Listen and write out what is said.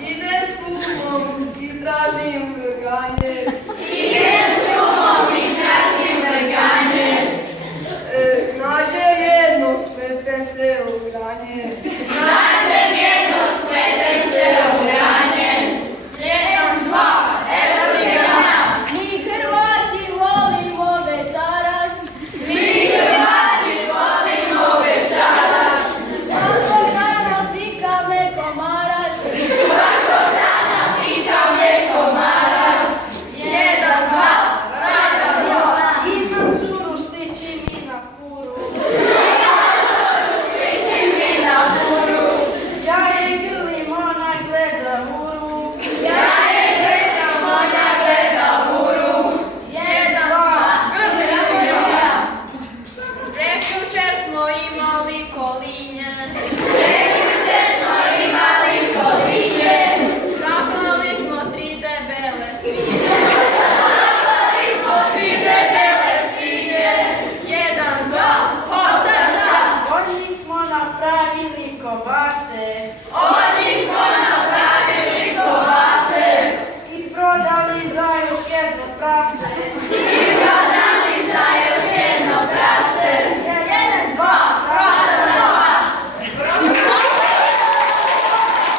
Idem šumom i tražim vrganje. Idem šumom i tražim vrganje. Nađem jedno, smetem se u granje.